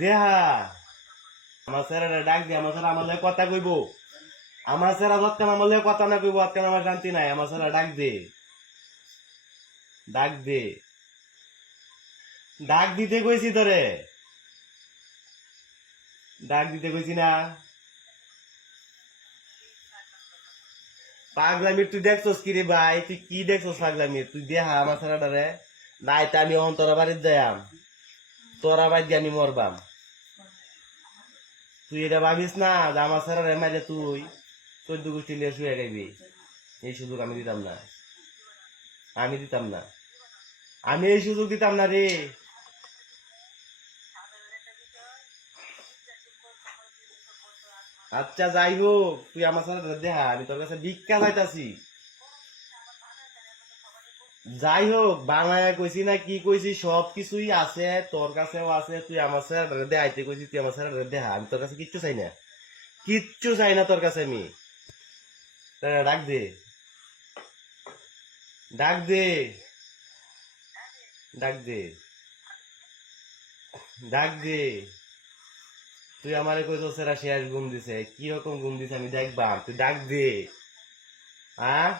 দেহা আমার স্যারেরা ডাক দিয়ে আমার স্যার আমার লগে কথা কইব। আমার স্যার যতক্ষণ আমার লগে কথা না কইব ততক্ষণ আমার শান্তি নাই। আমার স্যার ডাক দে, ডাক দে, ডাক দিতে কইছি তোরে, ডাক দিতে কইছি না। পাগলামি তুই দেখছস কি রে ভাই? তুই কি দেখছস পাগলামি? তুই দেহা আমার স্যারটারে নাই তা আমি অন্তরা বাড়ির যাইম, তোরা বাদ দিয়ে আমি মরবাম। তুই এটা ভাবিস না যে আমার স্যারের মাঝে তুই 14 গোষ্ঠী নিয়ে শুয়ে গাইবি। এই সুযোগ আমি দিতাম না, আমি দিতাম না, আমি এই সুযোগ দিতাম না রে। আচ্ছা যাই হোক, তুই আমার সাথে দেখা, আমি তোর কাছে ভিক্ষা চাইতাছি। যাই হোক, বাংলায় কইছি না কি কইছি সব কিছুই আছে, তোর কাছেও আছে। তুই আমার সাথে দেখাইতে কইছি, তুই আমার সাথে দেখা। আমি তোর কাছে কিচ্ছু চাই না, কিচ্ছু চাই না তোর কাছে আমি। ডাক দে, ডাক দে, ডাক দে, ডাক দে। তুই আমারে কইছ সেরা শেষ ঘুম দিছে, কি রকম ঘুম দিছে আমি দেখবাম। তুই ডাক দে। হ্যাঁ